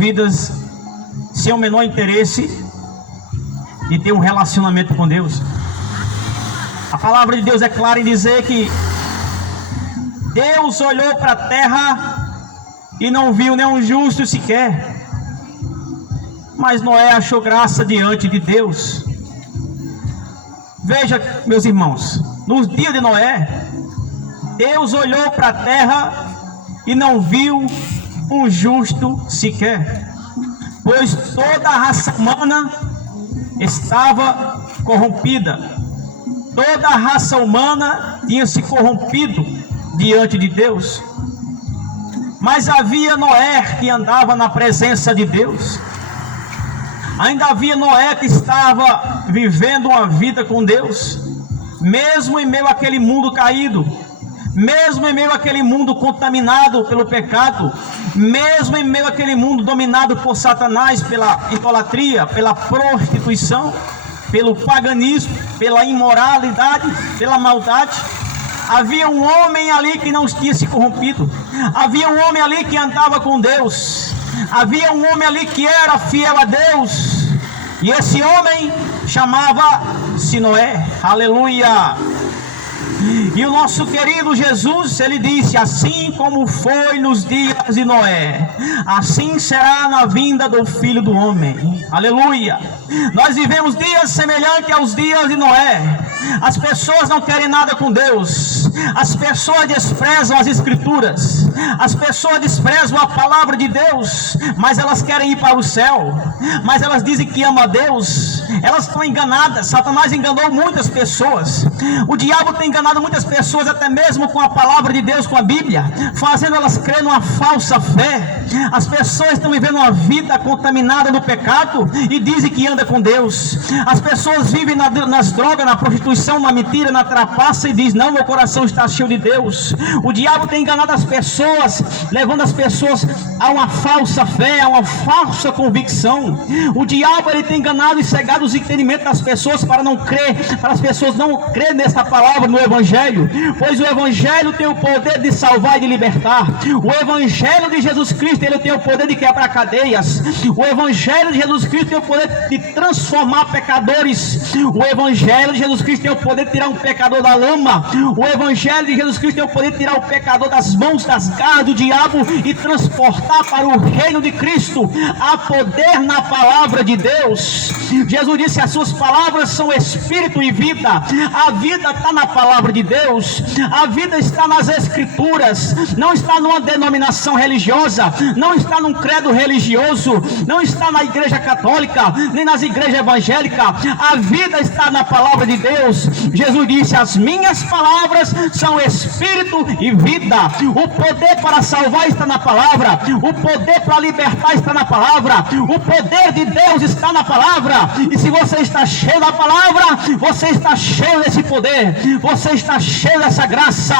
vidas sem o menor interesse de ter um relacionamento com Deus. A palavra de Deus é clara em dizer que Deus olhou para a terra e não viu nenhum justo sequer, mas Noé achou graça diante de Deus. Veja, meus irmãos, nos dias de Noé, Deus olhou para a terra e não viu um justo sequer, pois toda a raça humana estava corrompida. Toda a raça humana tinha se corrompido diante de Deus. Mas havia Noé que andava na presença de Deus. Ainda havia Noé que estava vivendo uma vida com Deus, mesmo em meio àquele mundo caído, mesmo em meio àquele mundo contaminado pelo pecado, mesmo em meio àquele mundo dominado por Satanás, pela idolatria, pela prostituição, pelo paganismo, pela imoralidade, pela maldade. Havia um homem ali que não tinha se corrompido. Havia um homem ali que andava com Deus. Havia um homem ali que era fiel a Deus. E esse homem chamava-se Noé. Aleluia! E o nosso querido Jesus, ele disse: assim como foi nos dias de Noé, assim será na vinda do Filho do Homem. Aleluia! Nós vivemos dias semelhantes aos dias de Noé. As pessoas não querem nada com Deus. As pessoas desprezam as Escrituras. As pessoas desprezam a palavra de Deus, mas elas querem ir para o céu. Mas elas dizem que amam a Deus. Elas estão enganadas. Satanás enganou muitas pessoas. O diabo tem enganado muitas pessoas, até mesmo com a palavra de Deus, com a Bíblia, fazendo elas crer numa falsa fé. As pessoas estão vivendo uma vida contaminada no pecado e dizem que anda com Deus. As pessoas vivem nas drogas, na prostituição, na mentira, na trapaça e dizem: não, meu coração está cheio de Deus. O diabo tem enganado as pessoas, levando as pessoas a uma falsa fé, a uma falsa convicção. O diabo, ele tem enganado e cegado os entendimentos das pessoas para não crer, para as pessoas não crerem nessa palavra, no Evangelho, pois o Evangelho tem o poder de salvar e de libertar. O Evangelho de Jesus Cristo, ele tem o poder de quebrar cadeias. O Evangelho de Jesus Cristo tem o poder de transformar pecadores. O Evangelho de Jesus Cristo tem o poder de tirar um pecador da lama. O Evangelho de Jesus Cristo tem o poder de tirar o pecador das mãos, das garras do diabo e transportar para o reino de Cristo. Há poder na palavra de Deus. Jesus disse: as suas palavras são espírito e vida. A vida está na palavra de Deus. A vida está nas Escrituras. Não está numa denominação religiosa, não está num credo religioso, não está na igreja católica, nem nas igrejas evangélicas. A vida está na palavra de Deus. Jesus disse: as minhas palavras são espírito e vida. O poder para salvar está na palavra. O poder para libertar está na palavra. O poder de Deus está na palavra. E se você está cheio da palavra, você está cheio desse poder, você está cheio dessa graça.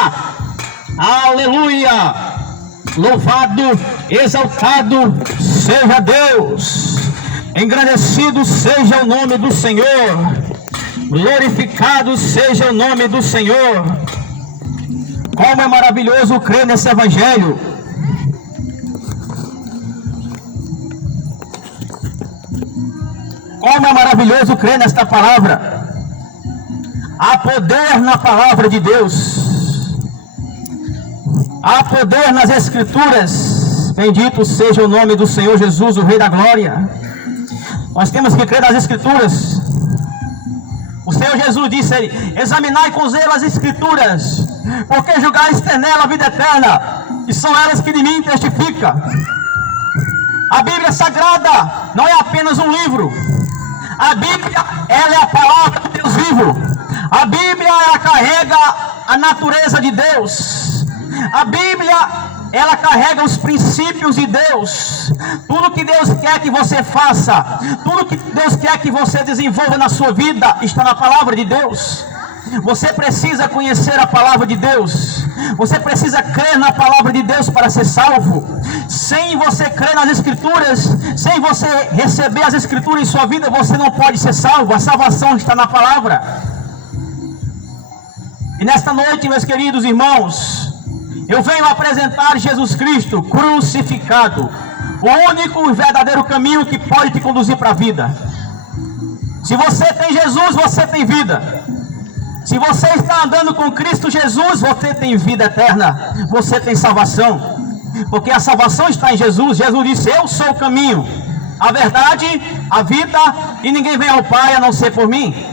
Aleluia! Louvado, exaltado seja Deus, engrandecido seja o nome do Senhor, glorificado seja o nome do Senhor. Como é maravilhoso crer nesse Evangelho. Como é maravilhoso crer nesta palavra. Há poder na palavra de Deus. Há poder nas Escrituras. Bendito seja o nome do Senhor Jesus, o Rei da Glória. Nós temos que crer nas Escrituras. O Senhor Jesus disse: examinai com zelo as Escrituras, porque julgais ter nela a vida eterna, e são elas que de mim testificam. A Bíblia Sagrada não é apenas um livro. A Bíblia, ela é a palavra de Deus vivo. A Bíblia, ela carrega a natureza de Deus. A Bíblia, ela carrega os princípios de Deus. Tudo que Deus quer que você faça, tudo que Deus quer que você desenvolva na sua vida, está na palavra de Deus. Você precisa conhecer a palavra de Deus. Você precisa crer na palavra de Deus para ser salvo. Sem você crer nas Escrituras, sem você receber as Escrituras em sua vida, você não pode ser salvo. A salvação está na palavra. E nesta noite, meus queridos irmãos, eu venho apresentar Jesus Cristo crucificado, o único e verdadeiro caminho que pode te conduzir para a vida. Se você tem Jesus, você tem vida. Se você está andando com Cristo Jesus, você tem vida eterna, você tem salvação, porque a salvação está em Jesus. Jesus disse: eu sou o caminho, a verdade, a vida, e ninguém vem ao Pai a não ser por mim.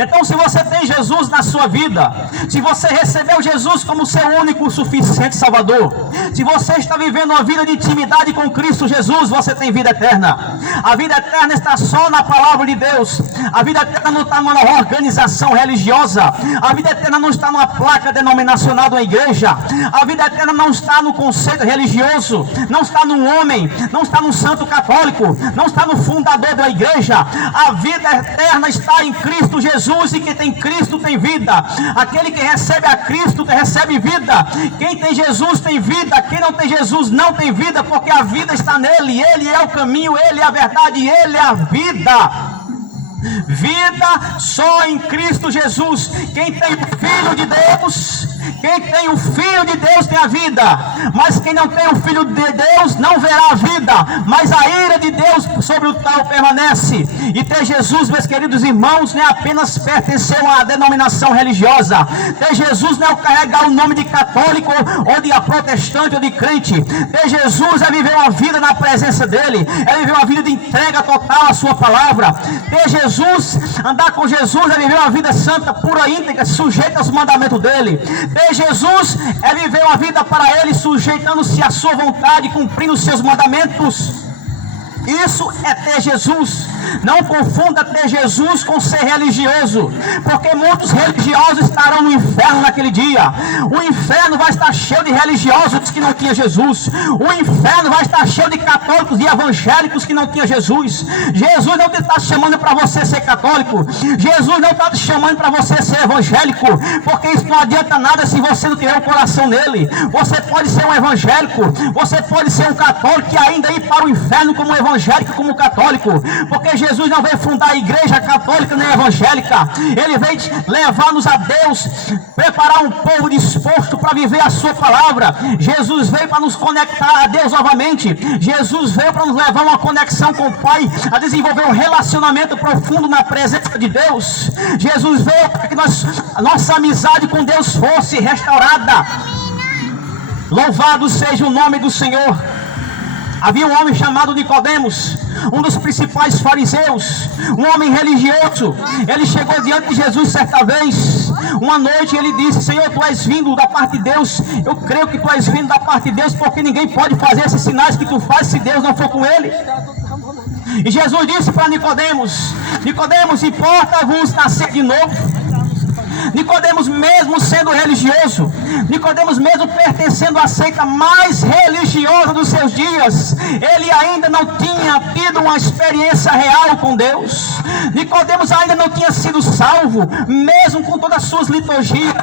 Então, se você tem Jesus na sua vida, se você recebeu Jesus como seu único suficiente Salvador, se você está vivendo uma vida de intimidade com Cristo Jesus, você tem vida eterna. A vida eterna está só na palavra de Deus. A vida eterna não está numa organização religiosa. A vida eterna não está numa placa denominacional da igreja. A vida eterna não está no conceito religioso, não está num homem, não está no santo católico, não está no fundador da igreja. A vida eterna está em Cristo Jesus, e quem tem Cristo tem vida. Aquele que recebe a Cristo recebe vida. Quem tem Jesus tem vida. Quem não tem Jesus não tem vida, porque a vida está nele. Ele é o caminho, ele é a verdade, ele é a vida. Vida só em Cristo Jesus. Quem tem o Filho de Deus, quem tem o Filho de Deus tem a vida. Mas quem não tem o Filho de Deus não verá a vida, mas a ira de Deus sobre o tal permanece. E ter Jesus, meus queridos irmãos, não é apenas pertencer a uma denominação religiosa. Ter Jesus não é carregar o nome de católico, ou de protestante, ou de crente. Ter Jesus é viver uma vida na presença dele, é viver uma vida de entrega total à sua palavra. Ter Jesus, andar com Jesus, é viver uma vida santa, pura, íntegra, sujeita aos mandamentos dele. Ter Jesus é viver uma vida para ele, sujeitando-se à sua vontade, cumprindo os seus mandamentos. Isso é ter Jesus. Não confunda ter Jesus com ser religioso, porque muitos religiosos estarão no inferno naquele dia. O inferno vai estar cheio de religiosos que não tinham Jesus. O inferno vai estar cheio de católicos e evangélicos que não tinham Jesus. Jesus não está chamando para você ser católico. Jesus não está te chamando para você ser evangélico, porque isso não adianta nada se você não tiver o coração nele. Você pode ser um evangélico, você pode ser um católico e ainda ir para o inferno como evangélico, como católico, porque Jesus não veio fundar a igreja católica nem evangélica. Ele veio levar-nos a Deus, preparar um povo disposto para viver a sua palavra. Jesus veio para nos conectar a Deus novamente. Jesus veio para nos levar a uma conexão com o Pai, a desenvolver um relacionamento profundo na presença de Deus. Jesus veio para que a nossa amizade com Deus fosse restaurada. Louvado seja o nome do Senhor. Havia um homem chamado Nicodemos, um dos principais fariseus, um homem religioso. Ele chegou diante de Jesus certa vez, uma noite, ele disse: Senhor, tu és vindo da parte de Deus. Eu creio que tu és vindo da parte de Deus, porque ninguém pode fazer esses sinais que tu fazes se Deus não for com ele. E Jesus disse para Nicodemos: Nicodemos, importa-vos nascer de novo? Nicodemos, mesmo sendo religioso, Nicodemos, mesmo pertencendo à seita mais religiosa dos seus dias, ele ainda não tinha tido uma experiência real com Deus. Nicodemos ainda não tinha sido salvo, mesmo com todas as suas liturgias,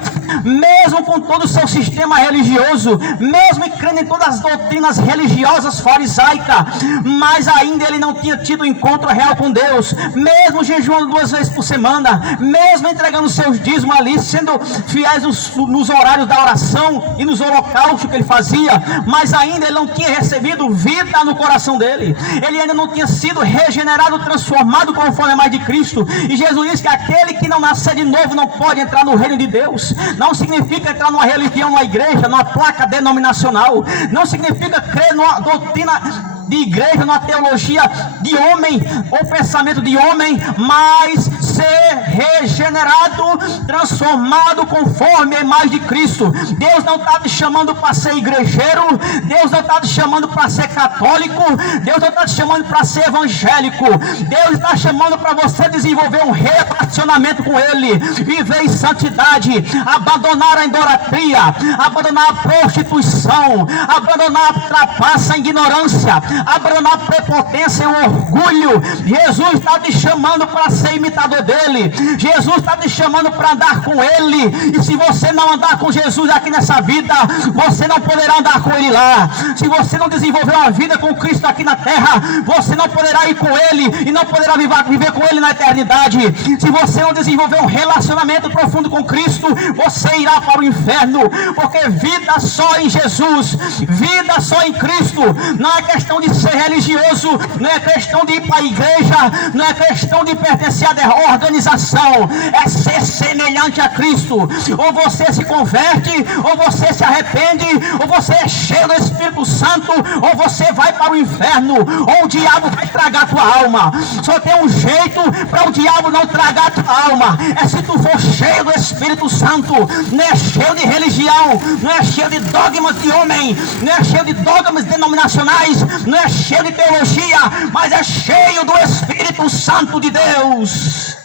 mesmo com todo o seu sistema religioso, mesmo crendo em todas as doutrinas religiosas farisaicas, mas ainda ele não tinha tido um encontro real com Deus, mesmo jejuando 2 vezes por semana, mesmo entregando seus dízimos ali, sendo fiéis nos horários da oração e nos holocaustos que ele fazia, mas ainda ele não tinha recebido vida no coração dele. Ele ainda não tinha sido regenerado, transformado conforme a imagem de Cristo. E Jesus diz que aquele que não nascer de novo não pode entrar no reino de Deus. Não significa entrar numa religião, numa igreja, numa placa denominacional. Não significa crer numa doutrina de igreja, numa teologia de homem ou pensamento de homem, mas ser regenerado, transformado conforme a imagem de Cristo. Deus não está te chamando para ser igrejeiro, Deus não está te chamando para ser católico, Deus não está te chamando para ser evangélico. Deus está chamando para você desenvolver um relacionamento com Ele, viver em santidade, abandonar a idolatria, abandonar a prostituição, abandonar a trapaça, a ignorância, abandonar a prepotência e o orgulho. Jesus está te chamando para ser imitador dele. Jesus está te chamando para andar com ele. E se você não andar com Jesus aqui nessa vida, você não poderá andar com ele lá. Se você não desenvolver uma vida com Cristo aqui na terra, você não poderá ir com ele e não poderá viver com ele na eternidade. Se você não desenvolver um relacionamento profundo com Cristo, você irá para o inferno, porque vida só em Jesus, vida só em Cristo. Não é questão de de ser religioso não é questão de ir para a igreja, não é questão de pertencer a organização, é ser semelhante a Cristo. Ou você se converte, ou você se arrepende, ou você é cheio do Espírito Santo, ou você vai para o inferno, ou o diabo vai tragar a tua alma. Só tem um jeito para o diabo não tragar a tua alma, é se tu for cheio do Espírito Santo. Não é cheio de religião, não é cheio de dogmas de homem, não é cheio de dogmas denominacionais, não é cheio de teologia, mas é cheio do Espírito Santo de Deus.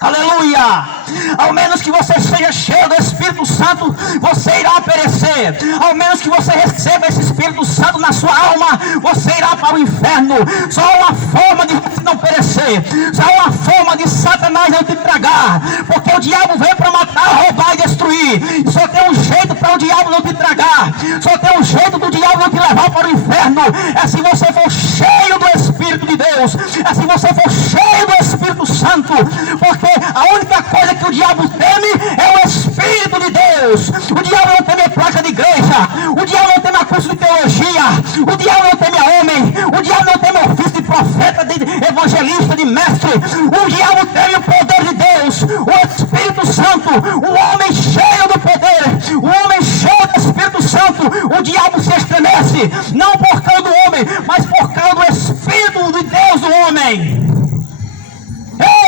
Aleluia! Ao menos que você seja cheio do Espírito Santo, você irá perecer. Ao menos que você receba esse Espírito Santo na sua alma, você irá para o inferno. Só há uma forma de você não perecer, só há uma forma de Satanás não te tragar, porque o diabo veio para matar, roubar e destruir. E só tem um jeito para o diabo não te tragar, só tem um jeito do diabo não te levar para o inferno, é se você for cheio do Espírito de Deus, é se você for cheio do Espírito Santo, porque a única coisa que o diabo teme é o Espírito de Deus. O diabo não teme a placa de igreja, o diabo não teme a curso de teologia, o diabo não teme a homem, o diabo não teme o ofício de profeta, de evangelista, de mestre. O diabo teme o poder de Deus, o Espírito Santo, o homem cheio do poder, o homem cheio do Espírito Santo. O diabo se estremece, não por causa do homem, mas por causa do Espírito de Deus do homem.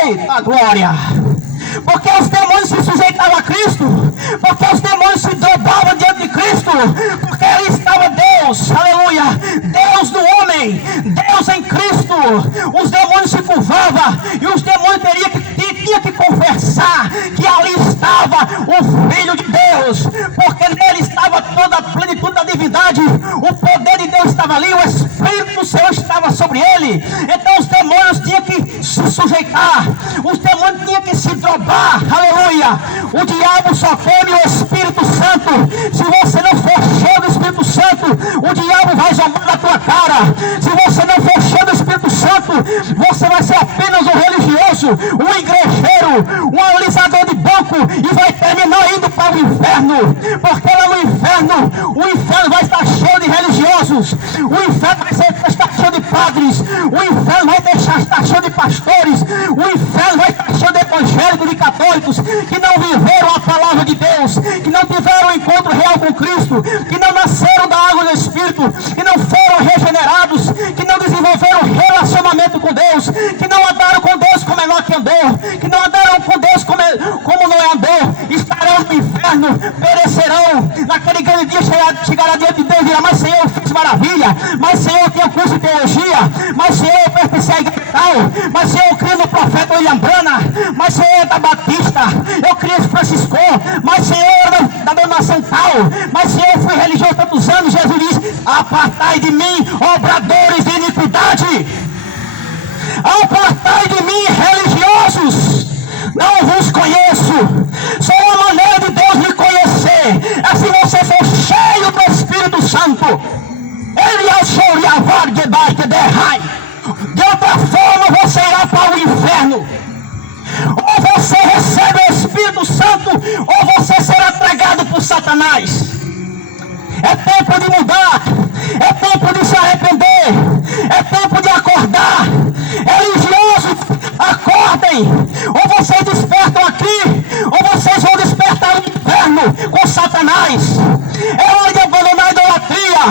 Eita glória! Porque os demônios se sujeitavam a Cristo, porque os demônios se dobravam diante de Cristo, porque ali estava Deus, aleluia, Deus do homem, Deus em Cristo. Os demônios se curvavam e os demônios tinham que confessar que ali estava o Filho de Deus, porque nele estava toda a plenitude da divindade, o poder de Deus estava ali, o Espírito do Senhor estava sobre ele. Então os demônios tinham que se sujeitar, os demônios tinham que se dobrar, aleluia. O diabo só teme o Espírito Santo. Se você não for cheio do Espírito Santo, o diabo vai zombar da tua cara. Se você não for cheio do Espírito Santo, você vai ser apenas um religioso, um igrejeiro, um alisador de banco, e vai terminar indo para o inferno, porque lá no inferno, o inferno vai estar cheio de religiosos, o inferno vai estar cheio de padres, o inferno vai estar cheio de pastores, o inferno vai estar cheio de evangélicos, de católicos, que não viveram a palavra de Deus, que não tiveram um encontro real com Cristo, que não nasceram da água do Espírito, que não foram regenerados, que não desenvolveram relacionamento com Deus, que não andaram com Deus como Enoque andou, que não andaram com Deus como Noé andou, estarão no inferno, perecerão. Naquele grande dia chegará diante de Deus e dirá: mas Senhor, eu fiz maravilha, mas Senhor, eu tenho curso de teologia, mas Senhor, eu pertenci à igreja tal, mas Senhor, eu criei no profeta William Branham, mas Senhor, é da Batista, eu criei Francisco, mas Senhor, é da denominação tal, mas Senhor, eu fui religioso tantos anos. Jesus diz: apartai de mim, obradores de iniquidade, apartai de mim, religiosos, não vos conheço. Só uma maneira de Deus me conhecer é se você for cheio do Espírito Santo. Ele é o Senhor e a varga debaixo de rai. De outra forma você irá para o inferno. Ou você recebe o Espírito Santo, ou você será tragado por Satanás. É tempo de mudar, é tempo de se arrepender, é tempo de acordar. Religiosos, acordem, ou vocês despertam aqui, ou vocês vão despertar no inferno com Satanás. É hora de abandonar a idolatria,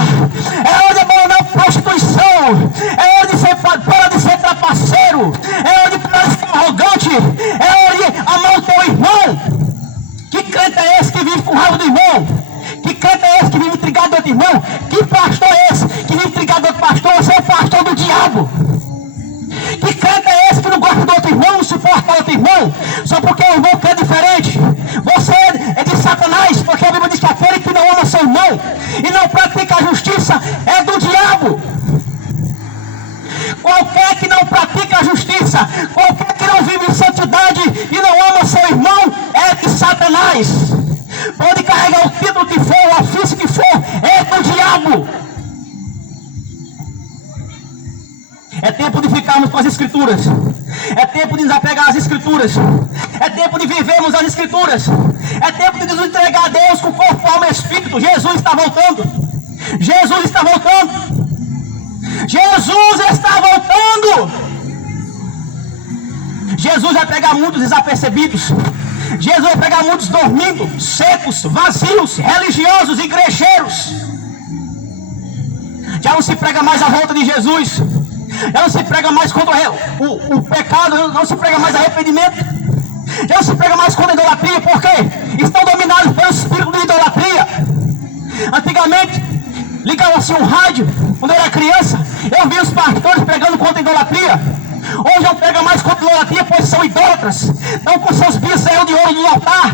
é hora de abandonar a prostituição, é hora de ser, para de ser trapaceiro, é hora de parar de ser arrogante, é hora de amar o teu irmão. Que crente é esse que vive com raiva do irmão? Que crente é esse que vive intrigado do outro irmão? Que pastor é esse que vive intrigado do outro pastor? Você é o pastor do diabo. Que crente é esse que não gosta do outro irmão, não suporta o outro irmão, só porque o irmão quer diferente? Você é de Satanás, porque a Bíblia diz que aquele que não ama seu irmão e não pratica a justiça é do diabo. Qualquer que não pratica a justiça, qualquer que não vive em santidade e não ama seu irmão é de Satanás. Pode carregar o título que for, o ofício que for, é do diabo. É tempo de ficarmos com as Escrituras, é tempo de nos apegar às Escrituras, é tempo de vivermos as Escrituras, é tempo de nos entregar a Deus com corpo, alma e espírito. Jesus está voltando, Jesus está voltando. Jesus está voltando. Jesus vai pegar muitos desapercebidos. Jesus vai pegar muitos dormindo, secos, vazios, religiosos, igrejeiros. Já não se prega mais a volta de Jesus. Já não se prega mais contra o pecado. Não se prega mais arrependimento. Já não se prega mais contra a idolatria. Por quê? Estão dominados pelo espírito de idolatria. Antigamente, ligava-se um rádio. Quando eu era criança, eu via os pastores pregando contra a idolatria. Hoje não pega mais contra a idolatria, pois são idólatras. Estão com seus bezerros de ouro no altar.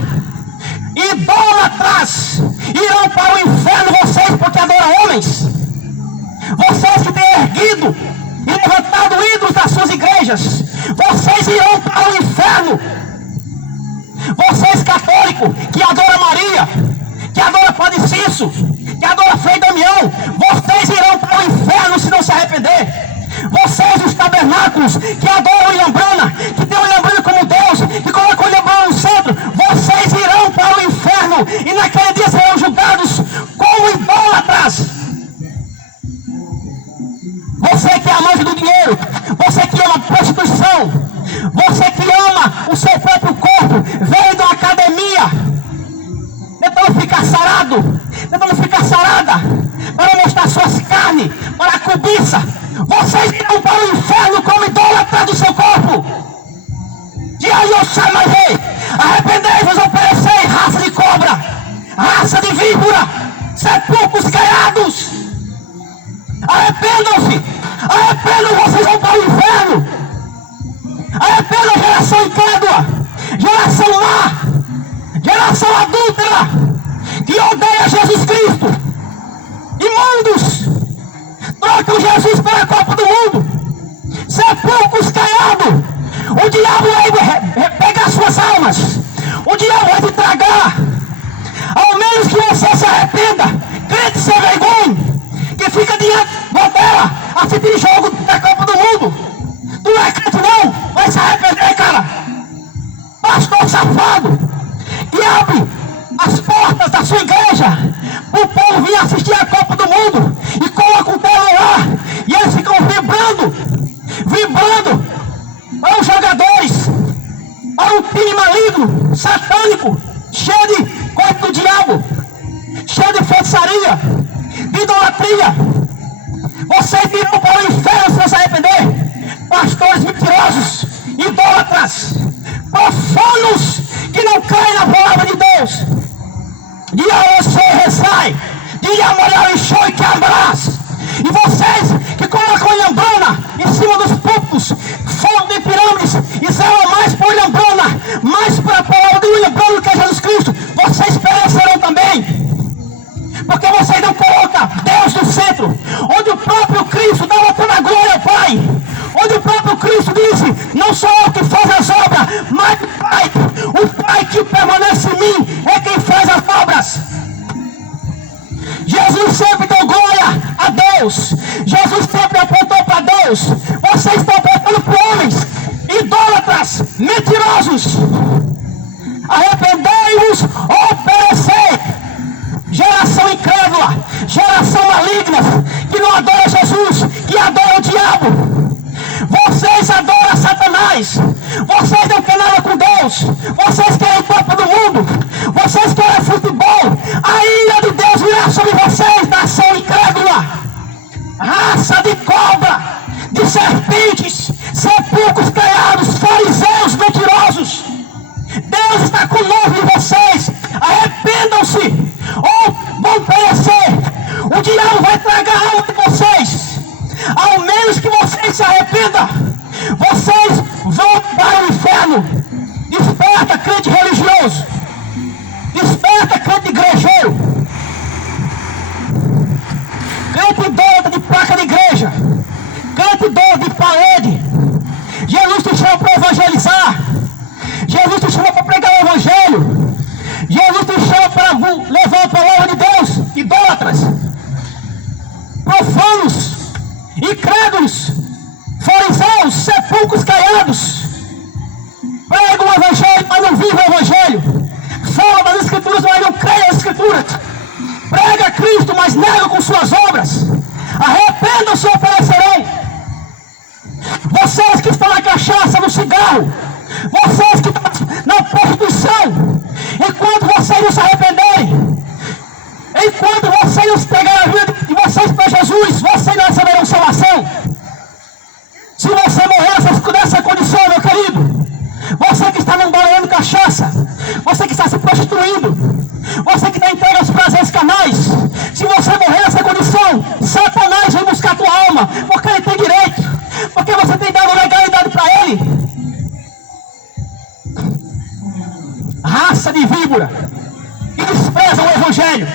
Idólatras irão para o inferno, vocês, porque adoram homens. Vocês que têm erguido e levantado ídolos das suas igrejas, vocês irão para o inferno. Vocês católicos que adoram Maria, que adoram Padre Cício, que adoram Frei Damião, vocês irão para o inferno se não se arrepender. Vocês, os tabernáculos, que adoram William Branham, que tem o William Branham como Deus, que colocam o William Branham no centro, vocês irão para o inferno, e naquele dia serão julgados como idólatras. Você que é amante do dinheiro, você que ama a prostituição, você que ama o seu próprio corpo, veio da academia, tentando ficar sarado, tentando ficar sarada, para mostrar suas carnes, para a cobiça. Vocês irão para o inferno como idólatras do seu corpo. De aí eu saio mais rei. Arrependei-vos ou perecei, raça de cobra, raça de víbora, sepulcros caiados. Arrependam-se. Arrependam, vocês vão para o inferno. Arrependam, geração incrédula, geração má, geração adúltera, que odeia Jesus Cristo. Imundos, trocam Jesus pela Copa do Mundo. Sepulcros caiados. O diabo vai pegar suas almas. O diabo vai te tragar. Ao menos que você se arrependa. Crente sem vergonha, que fica diante da tela assistindo jogo da Copa do Mundo. Tu não é crente não, vai se arrepender, cara. Pastor safado, que abre as portas da sua igreja para o povo vir assistir a Copa do Mundo e coloca um telão lá e eles ficam vibrando para os jogadores, para um time maligno, satânico, cheio de coisa do diabo, cheio de feitiçaria, de idolatria. Vocês virão para o inferno se não se arrepender. Pastores mentirosos, idólatras, profanos que não creem na palavra de Deus. De Aossê Ressai, de Amarelo e Show e que abraça. E vocês que colocam William Branham em cima dos púlpitos, fogo de pirâmides, e zelam mais por William Branham, mais para a palavra de William Branham que é Jesus Cristo, vocês perecerão também. Porque vocês não colocam Deus no centro, onde o próprio Cristo dava toda a glória ao Pai, onde o próprio Cristo disse: não sou eu que faço as obras, mas o Pai que permanece em mim é quem faz as obras. Jesus sempre deu glória a Deus. Jesus sempre apontou para Deus. Vocês estão apontando para homens idólatras, mentirosos. Arrependei-vos ou perecei. Geração incrédula, geração maligna, que não adora Jesus, que adora o diabo. Vocês adoram Satanás. Vocês não querem nada com Deus. Vocês querem Copa do Mundo. Vocês querem futebol. A ira de Deus virá sobre vocês, nação incrédula, raça de cobra, de serpentes, sepulcros caiados, fariseus mentirosos. Deus está com novo de vocês. Arrependam-se ou vão perecer. O diabo vai tragar a alma de vocês. Ao menos que vocês se arrependam, vocês vão para o inferno. Desperta, crente religioso. Desperta, crente igrejeiro. Crente idólatra de placa de igreja. Crente idólatra de parede. Jesus te chama para evangelizar. Jesus te chama para pregar o evangelho. Jesus te chama para levar a palavra de Deus. Idólatras, profanos, incrédulos, fariseus, sepulcros caiados, pregam o evangelho, mas não vivem o evangelho. Fala das escrituras, mas não creem nas escrituras. Prega Cristo, mas nega com suas obras. arrependam-se e oferecerei. Vocês que estão na cachaça, no cigarro, vocês que estão na prostituição, enquanto vocês não se arrependerem, enquanto vocês não entregarem a vida de vocês para Jesus, vocês não receberão salvação. Se você morrer nessa condição, meu querido, você que está namorando cachaça, você que está se prostituindo, você que está entregue aos prazeres carnais, se você morrer nessa condição, Satanás vai buscar a tua alma, porque ele tem direito, porque você tem dado legalidade para ele. Raça de víbora, que desprezam o Evangelho,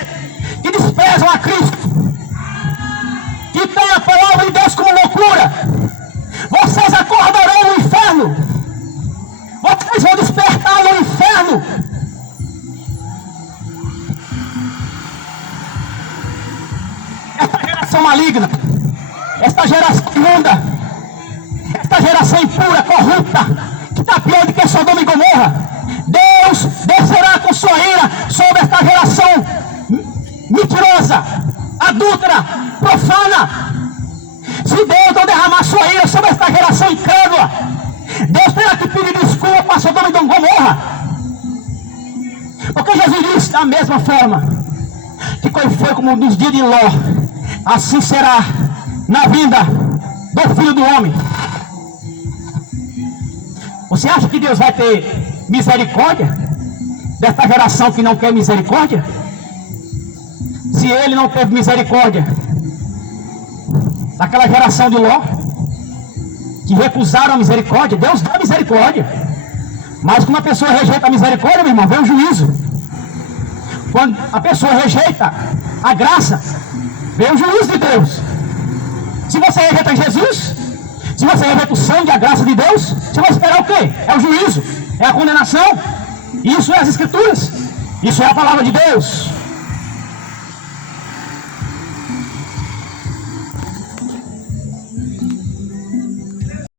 que desprezam a Cristo, que tem a palavra de Deus como loucura, vocês acordarão no inferno, vocês vão despertar no inferno. Esta geração maligna, esta geração imunda, esta geração impura, corrupta, que está pior do que Sodoma e Gomorra, Deus descerá com sua ira sobre esta geração mentirosa, adúltera, profana. Se Deus não derramar sua ira sobre esta geração incrédula, Deus terá que pedir desculpa para Sodoma e Gomorra. Porque Jesus disse da mesma forma que foi como nos dias de Ló, assim será na vinda do Filho do Homem. Você acha que Deus vai ter misericórdia desta geração que não quer misericórdia? Se Ele não teve misericórdia daquela geração de Ló, que recusaram a misericórdia, Deus dá misericórdia. Mas quando a pessoa rejeita a misericórdia, meu irmão, vem o juízo. Quando a pessoa rejeita a graça, vem o juízo de Deus. Se você rejeita Jesus, se você rejeita o sangue e a graça de Deus, você vai esperar o quê? É o juízo, é a condenação. Isso é as Escrituras, isso é a palavra de Deus.